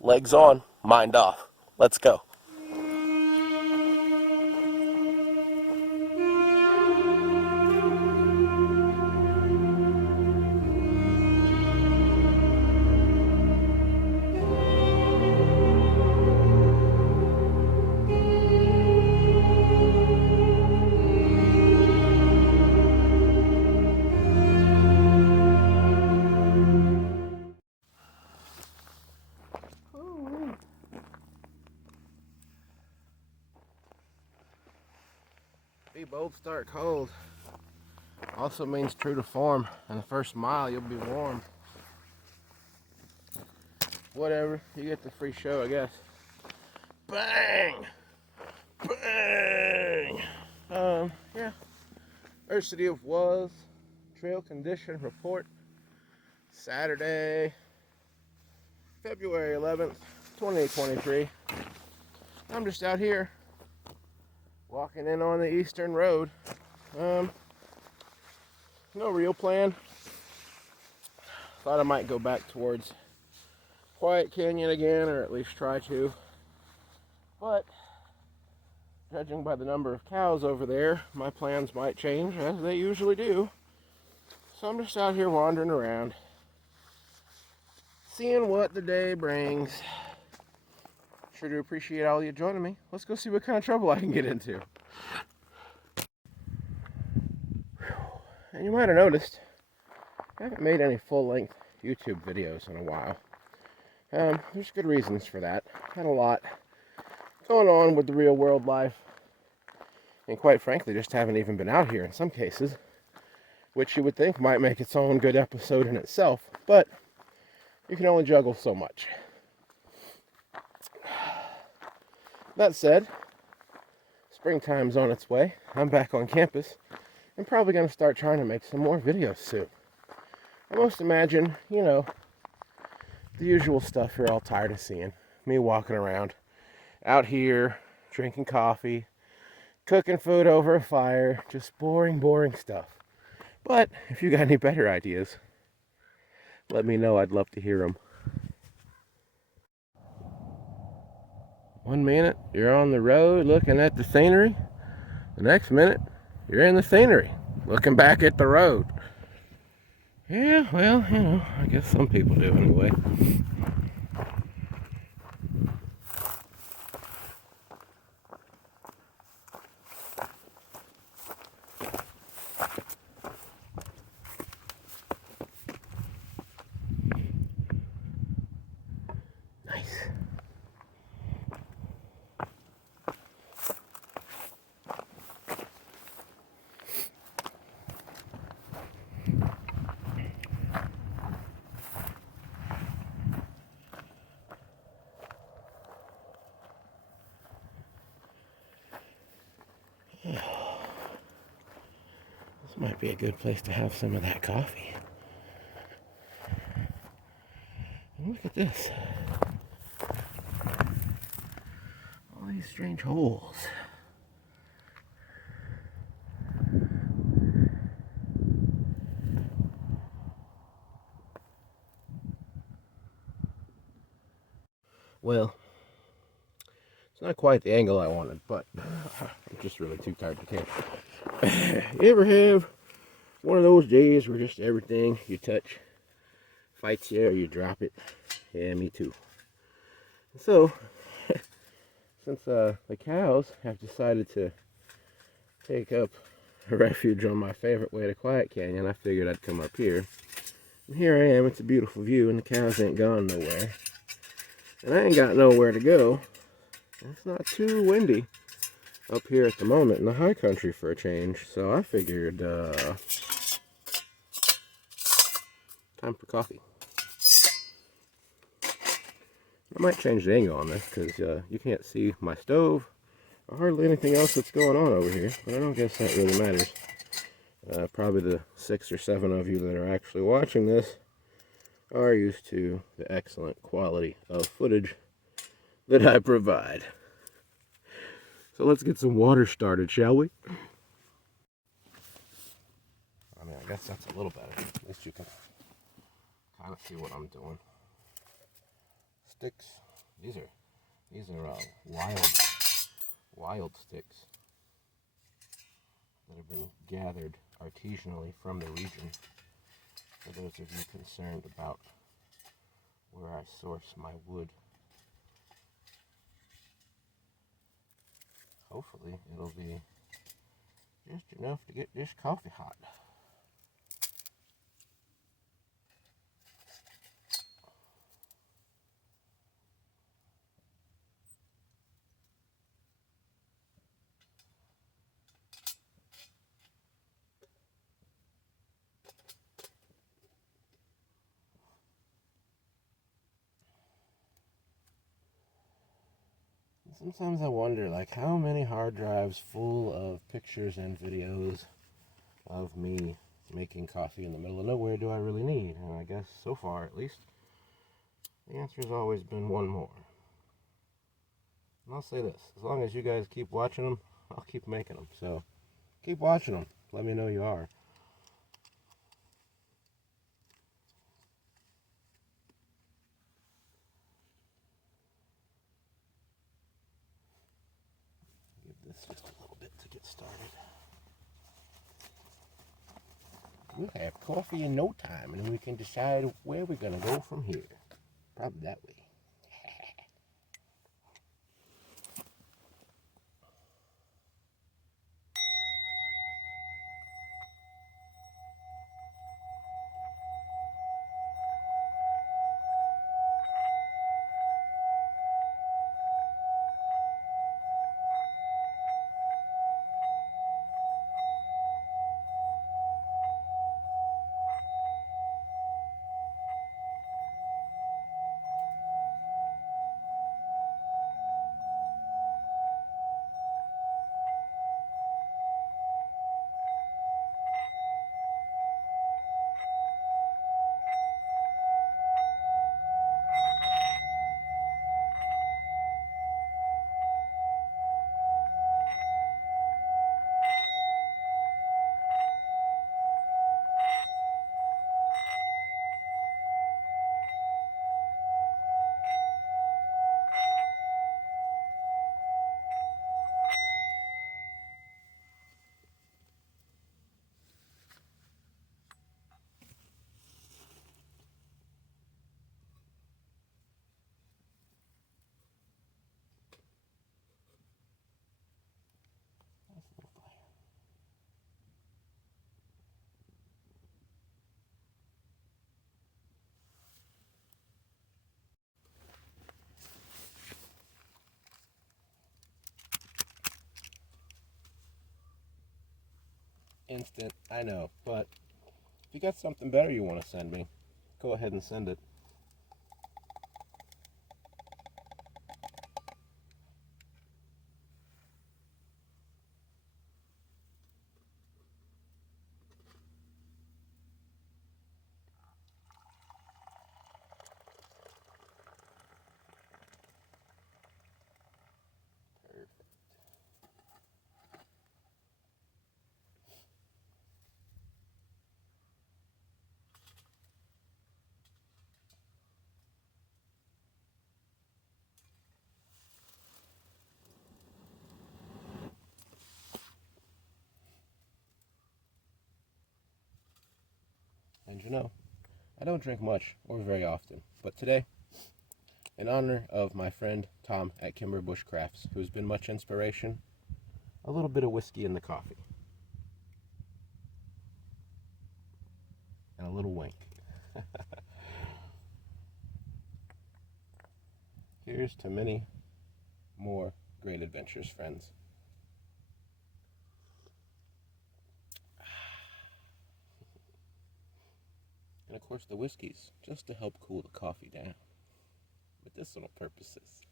legs on, mind off. Let's go. Be bold, start cold. Also means true to form. In the first mile, you'll be warm. Whatever, you get the free show, I guess. Bang! Bang! Yeah. Ersity of Was trail condition report. Saturday, February 11th, 2023. I'm just out here walking in on the eastern road. No real plan. Thought I might go back towards Quiet Canyon again, or at least try to. But judging by the number of cows over there, my plans might change, as they usually do. So I'm just out here wandering around, seeing what the day brings. Sure do appreciate all you joining me. Let's go see what kind of trouble I can get into. And you might have noticed, I haven't made any full-length YouTube videos in a while. There's good reasons for that. Had a lot going on with the real world life. And quite frankly, just haven't even been out here in some cases, which you would think might make its own good episode in itself. But you can only juggle so much. That said, springtime's on its way. I'm back on campus. I'm probably going to start trying to make some more videos soon. I most imagine, you know, the usual stuff you're all tired of seeing. Me walking around out here, drinking coffee, cooking food over a fire, just boring stuff. But if you got any better ideas, let me know. I'd love to hear them. 1 minute, you're on the road looking at the scenery. The next minute, you're in the scenery, looking back at the road. Yeah, well, you know, I guess some people do anyway. Nice. This might be a good place to have some of that coffee. And look at this. All these strange holes. Well, it's not quite the angle I wanted, but I'm just really too tired to camp. You ever have one of those days where just everything you touch fights you or you drop it? Yeah, me too. So, since the cows have decided to take up a refuge on my favorite way to Quiet Canyon, I figured I'd come up here. And here I am. It's a beautiful view, and the cows ain't gone nowhere. And I ain't got nowhere to go. It's not too windy up here at the moment in the high country for a change. So I figured, time for coffee. I might change the angle on this because you can't see my stove or hardly anything else that's going on over here. But I don't guess that really matters. Probably the 6 or 7 of you that are actually watching this are used to the excellent quality of footage that I provide. So let's get some water started, shall we? I mean, I guess that's a little better. At least you can kind of see what I'm doing. Sticks These are wild sticks that have been gathered artisanally from the region. For those of you concerned about where I source my wood, hopefully it'll be just enough to get this coffee hot. Sometimes I wonder, like, how many hard drives full of pictures and videos of me making coffee in the middle of nowhere do I really need? And I guess so far, at least, the answer has always been one more. And I'll say this, as long as you guys keep watching them, I'll keep making them. So keep watching them. Let me know you are. Give this just a little bit to get started. We'll have coffee in no time, and then we can decide where we're going to go from here. Probably that way. Instant, I know, but if you got something better you want to send me, go ahead and send it. Perfect. And you know, I don't drink much or very often, but today, in honor of my friend Tom at Kimberbush Crafts, who's been much inspiration, a little bit of whiskey in the coffee. And a little wink. Here's to many more great adventures, friends. And of course the whiskey's just to help cool the coffee down. Medicinal purposes.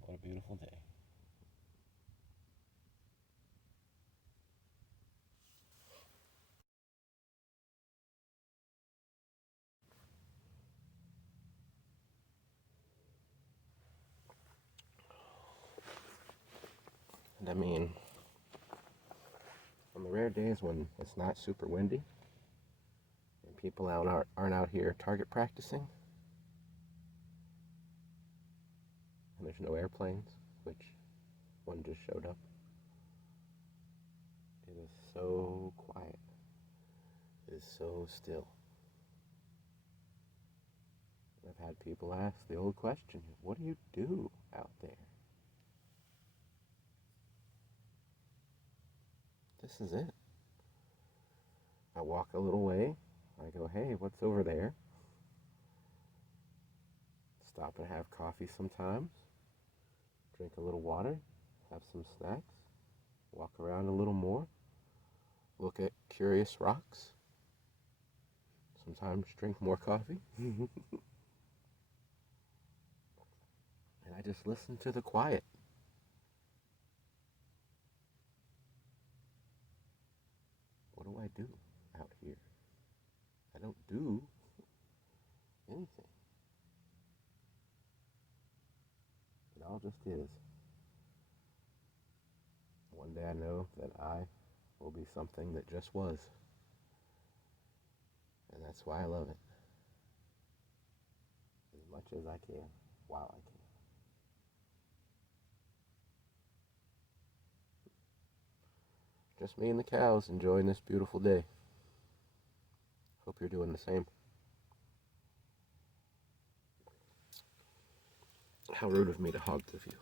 What a beautiful day. I mean, on the rare days when it's not super windy and people aren't out here target practicing, and there's no airplanes, which one just showed up, it is so quiet. It is so still. I've had people ask the old question, what do you do out there? This is it. I walk a little way. I go, hey, what's over there? Stop and have coffee sometimes. Drink a little water. Have some snacks. Walk around a little more. Look at curious rocks. Sometimes drink more coffee. And I just listen to the quiet. What do I do out here? I don't do anything. It all just is. One day I know that I will be something that just was. And that's why I love it. As much as I can, while I can. Just me and the cows enjoying this beautiful day. Hope you're doing the same. How rude of me to hog the view.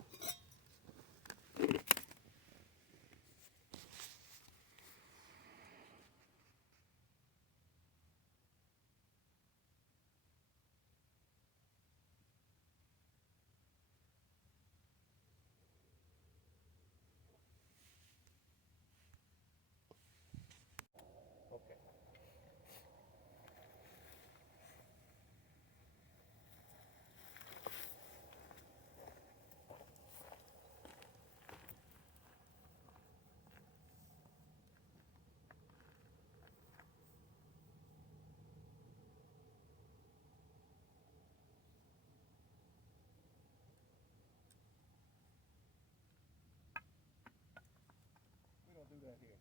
We don't do that here.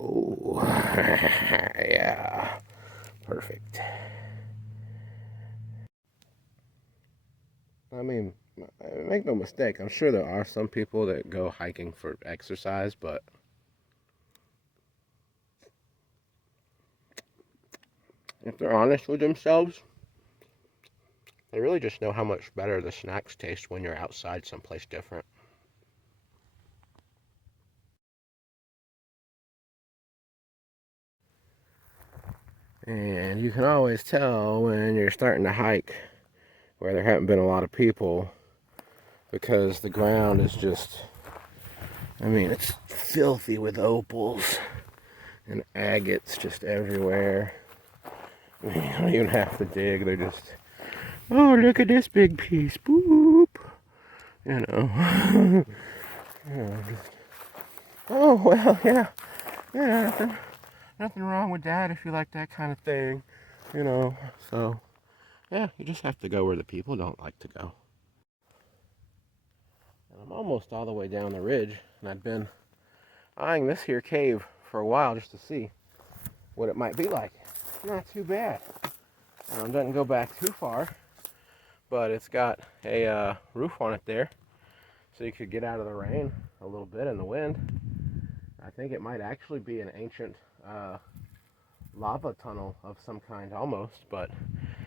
Oh, yeah, perfect. I mean, make no mistake, I'm sure there are some people that go hiking for exercise, but if they're honest with themselves, they really just know how much better the snacks taste when you're outside someplace different. And you can always tell when you're starting to hike where there haven't been a lot of people because the ground is just, I mean, it's filthy with opals and agates just everywhere. I mean, you don't even have to dig, they're just, oh, look at this big piece, boop, you know. Just, oh, well, yeah, nothing wrong with that if you like that kind of thing, you know. So, yeah, you just have to go where the people don't like to go. And I'm almost all the way down the ridge, and I've been eyeing this here cave for a while just to see what it might be like. Not too bad. It doesn't go back too far, but it's got a roof on it there, so you could get out of the rain a little bit and the wind. I think it might actually be an ancient lava tunnel of some kind almost, but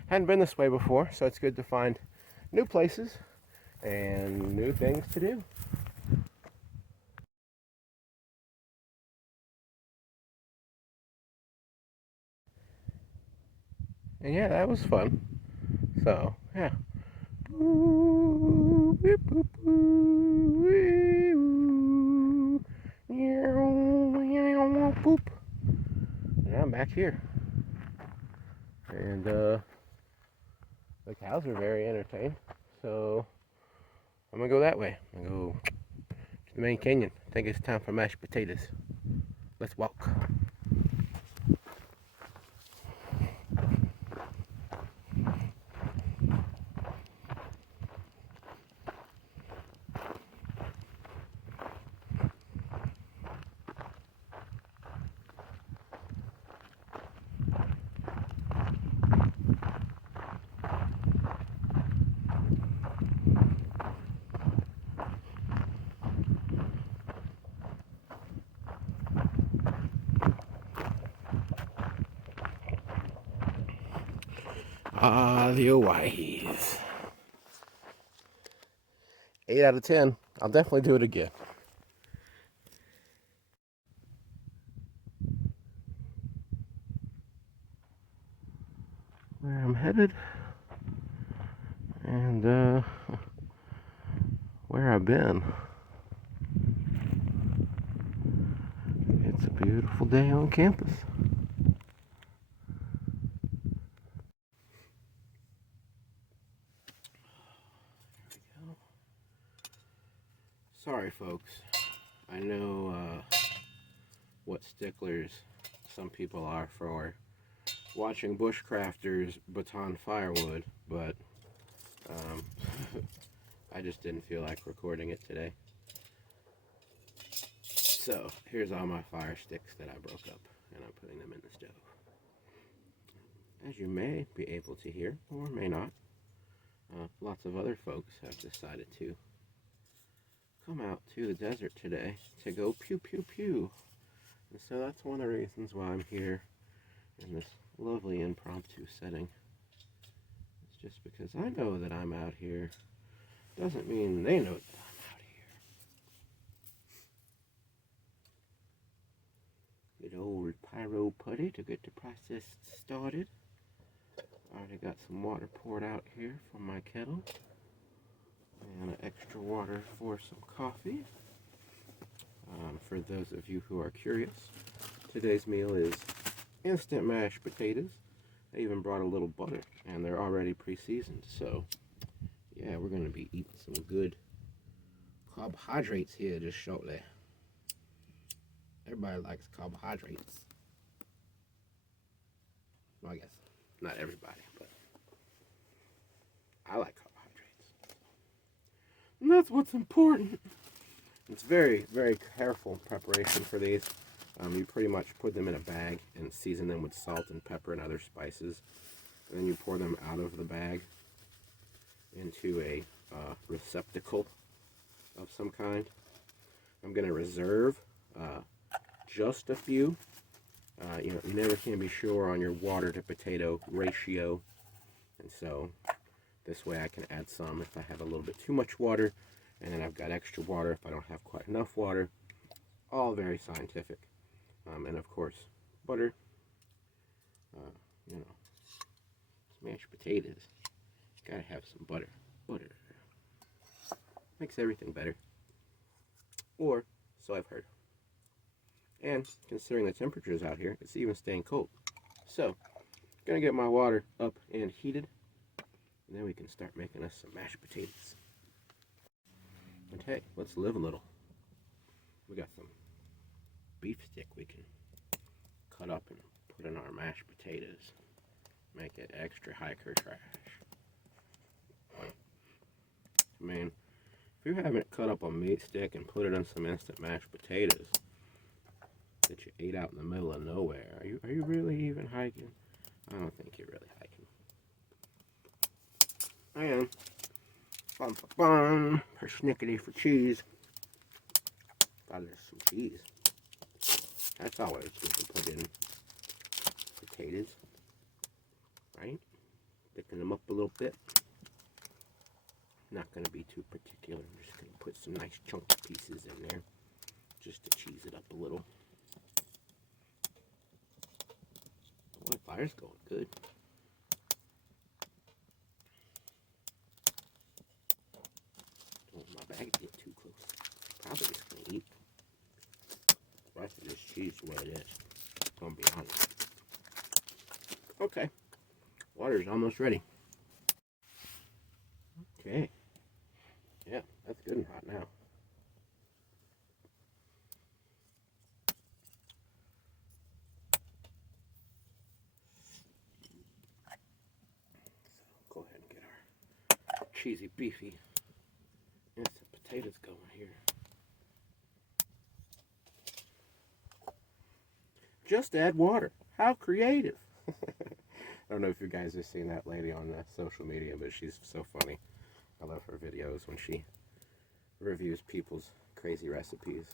hadn't been this way before, so it's good to find new places and new things to do. And yeah, that was fun. So, yeah. And I'm back here. And the cows are very entertained. So I'm gonna go that way. I'm gonna go to the main canyon. I think it's time for mashed potatoes. Let's walk. Ah, the Owyhees. 8 out of 10. I'll definitely do it again. Where I'm headed and where I've been. It's a beautiful day on campus. Sorry, folks. I know what sticklers some people are for watching bushcrafters baton firewood, but I just didn't feel like recording it today. So here's all my fire sticks that I broke up, and I'm putting them in the stove. As you may be able to hear, or may not, lots of other folks have decided to come out to the desert today to go pew pew pew. And so that's one of the reasons why I'm here in this lovely impromptu setting. It's just because I know that I'm out here doesn't mean they know that I'm out here. Good old pyro putty to get the process started. Already got some water poured out here from my kettle. And extra water for some coffee. For those of you who are curious, today's meal is instant mashed potatoes. I even brought a little butter, and they're already pre-seasoned. So, yeah, we're going to be eating some good carbohydrates here just shortly. Everybody likes carbohydrates. Well, I guess not everybody, but I like carbohydrates. And that's what's important. It's very, very careful preparation for these. You pretty much put them in a bag and season them with salt and pepper and other spices. And then you pour them out of the bag into a receptacle of some kind. I'm going to reserve just a few. You never can be sure on your water to potato ratio. And so this way I can add some if I have a little bit too much water. And then I've got extra water if I don't have quite enough water. All very scientific. And of course, butter. Mashed potatoes. Gotta have some butter. Butter makes everything better. Or so I've heard. And considering the temperatures out here, it's even staying cold. So, gonna get my water up and heated. And then we can start making us some mashed potatoes. And hey, let's live a little. We got some beef stick we can cut up and put in our mashed potatoes. Make it extra hiker trash. I mean, if you haven't cut up a meat stick and put it in some instant mashed potatoes that you ate out in the middle of nowhere, are you really even hiking? I don't think you're really hiking. And bum for bum, persnickety for cheese. Gotta there's some cheese. That's always good to put in potatoes, right? Thicken them up a little bit. Not going to be too particular. I'm just going to put some nice chunky pieces in there just to cheese it up a little. Boy, fire's going good. Don't want my bag to get too close. Probably just going to eat the rest of this cheese the way it is. I'm going to be honest. Okay. Water's almost ready. Okay. Yeah, that's good and hot now. So go ahead and get our cheesy beefy. Yes, the potatoes going here. Just add water. How creative. I don't know if you guys have seen that lady on social media, but she's so funny. I love her videos when she reviews people's crazy recipes.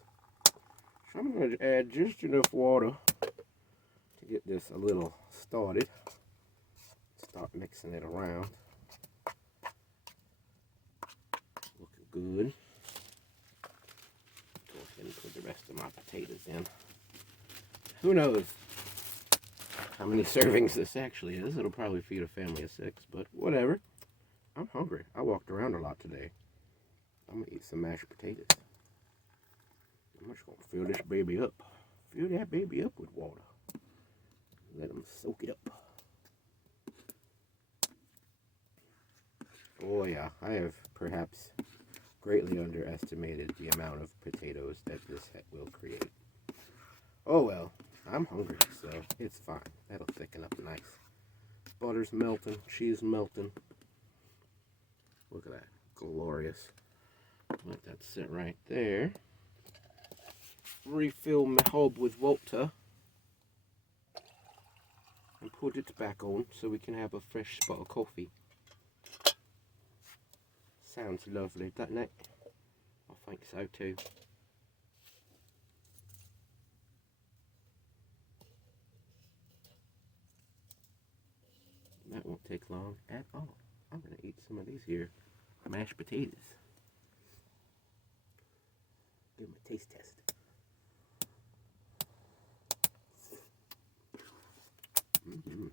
So I'm going to add just enough water to get this a little started. Start mixing it around. Looking good. Go ahead and put the rest of my potatoes in. Who knows how many servings this actually is. It'll probably feed a family of 6, but whatever. I'm hungry. I walked around a lot today. I'm going to eat some mashed potatoes. I'm just going to fill this baby up. Fill that baby up with water. Let them soak it up. Oh yeah, I have perhaps greatly underestimated the amount of potatoes that this will create. Oh well, I'm hungry, so it's fine. That'll thicken up nice. Butter's melting, cheese melting. Look at that, glorious. Let that sit right there. Refill my hob with water. And put it back on so we can have a fresh spot of coffee. Sounds lovely, doesn't it? I think so too. That won't take long at all. I'm going to eat some of these here mashed potatoes. Give them a taste test. You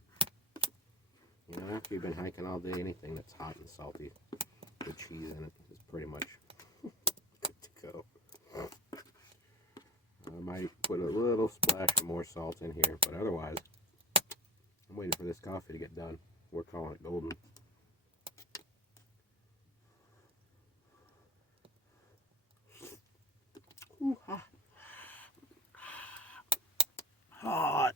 know, after you've been hiking all day, anything that's hot and salty with cheese in it is pretty much good to go. I might put a little splash of more salt in here, but otherwise, I'm waiting for this coffee to get done. We're calling it golden. Ooh, hot. Hot.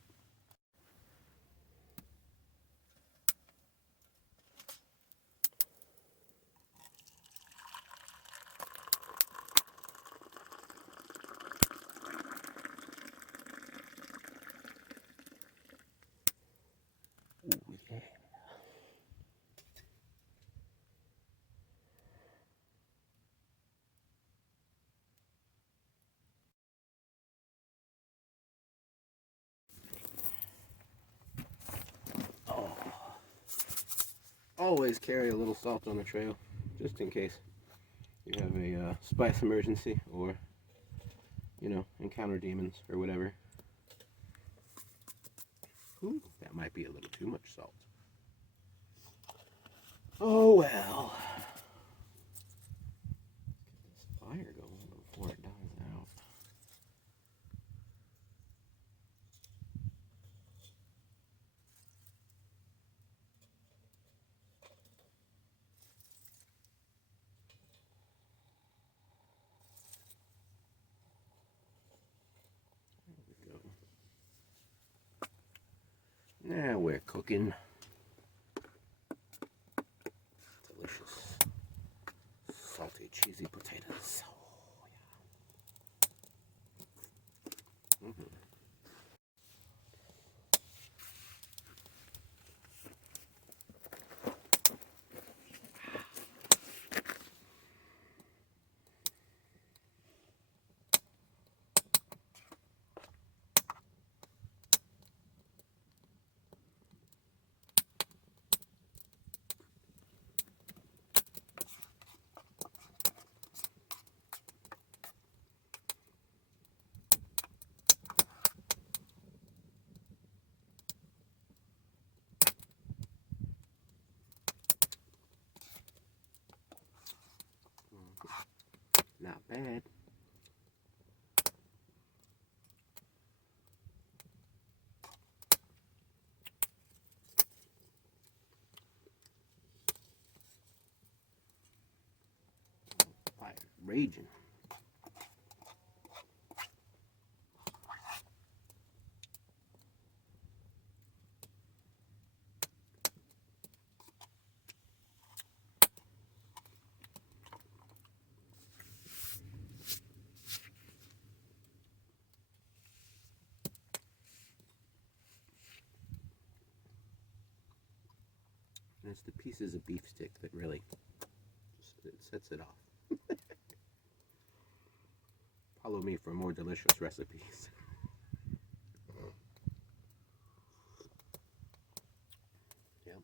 Ooh, yeah. Oh. Always carry a little salt on the trail, just in case you have a spice emergency or, you know, encounter demons or whatever. Ooh, that might be a little too much salt. Oh well. Let's get this fire going before it dies out. There we go. Now we're cooking. Delicious, salty, cheesy potatoes. Oh, yeah. bad. Fire raging. And it's the pieces of beef stick that really it sets it off. Follow me for more delicious recipes. Yep.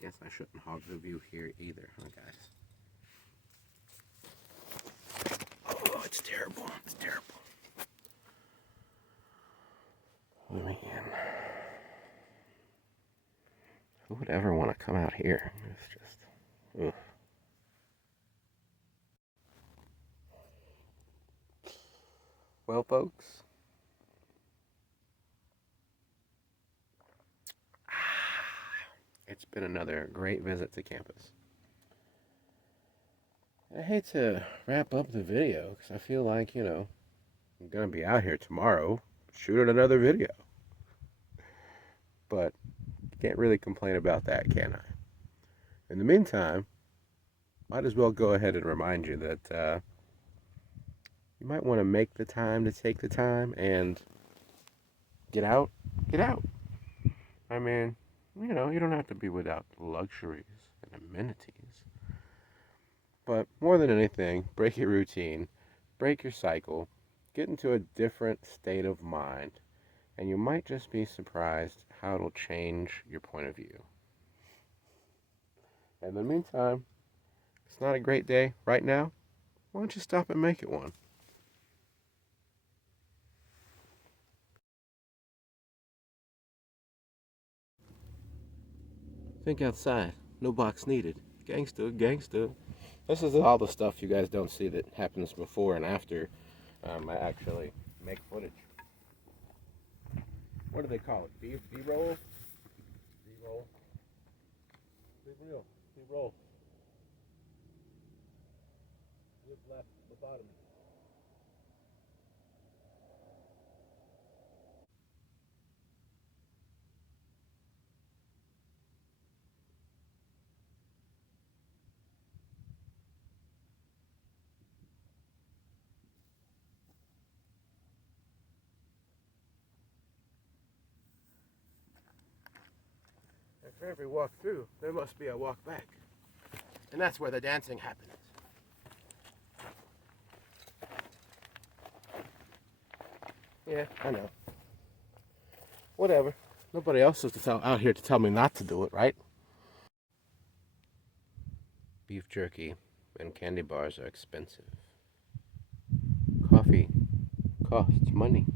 Guess I shouldn't hog the view here either, huh, guys? Oh, it's terrible. It's terrible. Man. Who would ever want to come out here? It's just, ugh. Well, folks, it's been another great visit to campus. I hate to wrap up the video because I feel like, I'm going to be out here tomorrow shooting another video. But can't really complain about that, can I? In the meantime, might as well go ahead and remind you that you might want to make the time to take the time and get out. Get out. I mean, you don't have to be without luxuries and amenities. But more than anything, break your routine, break your cycle, get into a different state of mind, and you might just be surprised how it'll change your point of view. In the meantime, if it's not a great day right now, why don't you stop and make it one? Think outside. No box needed. Gangsta, gangsta. This is all the stuff you guys don't see that happens before and after I actually make footage. What do they call it? B-roll? B-roll? B-roll. B-roll. With left lobotomy. And for every walk through, there must be a walk back. And that's where the dancing happens. Yeah, I know. Whatever. Nobody else is out here to tell me not to do it, right? Beef jerky and candy bars are expensive. Coffee costs money.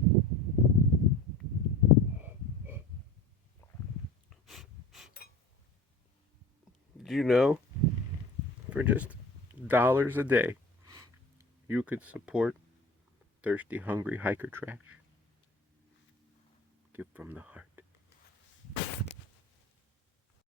Do you know, for just dollars a day, you could support thirsty, hungry hiker trash? Give from the heart.